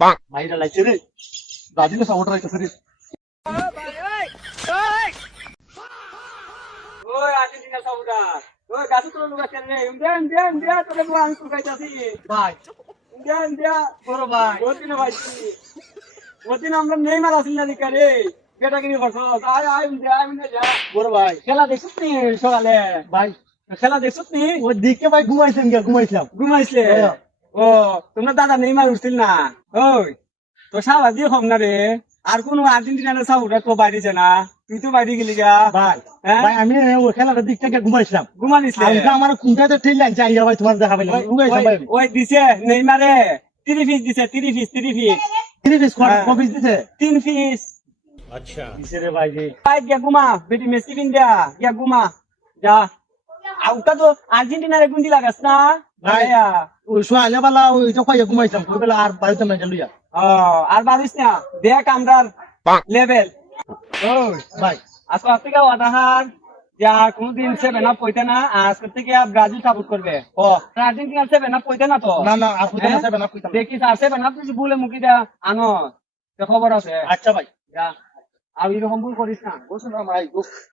মাইরা লাইছে রে ব্রাজিলে সাপোর্টার হইতেছে রে ওই আর্জেন্টিনা সাপোর্টার ওই গাছে তো লোক আছে রে ইন্ডিয়া তোরে বল আমি কুকাইতাছি ভাই ইন্ডিয়া বড় ভাই ওদিন ভাই ওদিন আমরা নেইমার আসিল না দিকা রে কেটা কিনি করছ আয় ইন্ডিয়া বড় ভাই খেলা দেখছিস নি সকালে ভাই খেলা দেখছিস নি ওই দিকে ভাই ঘুমাইছেন গে ঘুমাইছিলাম ঘুমাইছিলে হ্যাঁ। ও তোমরা দাদা নেইমার উঠছিল না ওই তো সাবা দিয়ে কম না রে আর কোন আর্জেন্টিনার সাপোর্টার তো বাইরেছে না তুই তো বাইরে গেলি গা ভাই হ্যাঁ ভাই আমি ওই খেলার দিক থেকে ঘুমাইছিলাম ঘুমানিসলে আমি আমার কোনটাতে ঠিক লাগছে আইয়া ভাই তোমার দেখা পাইলাম ঘুমাইছিলাম ভাই ওই দিছে নেইমারে 3 পিস দিছে 3 পিস 3 পিস হ্যাঁ। কপিস দিছে 3 পিস দিছে রে ভাই রে ভাই গিয়া ঘুমা বেটি মেসি বিন্দিয়া গিয়া ঘুমা যা আউটা তো আর্জেন্টিনারে গুন্ডি লাগাস না ভাই। ভাইয়া ওই সোয়ালে বালা ওইটা কইয়া ঘুমাইছিলাম কইবেলা আর বাড়িতে না গেলুয়া ও আর বারিস না দেখ আমরার লেভেল ওই ভাই আজকে থেকে ওয়াদাহার যা কোনদিন 7 আপ হইতে না আজকে থেকে ব্রাজিল সাপোর্ট করবে ও আর্জেন্টিনা 7 আপ হইতে না তো না না আপু তো হ্যাঁ? যাবে না কইতাম দেখিস আর 7 আপ যদি ভুলে মুখি দেয়া আনো তো খবর আছে আচ্ছা ভাই যা আর এরকম ভুল করিস না বসুন না ভাই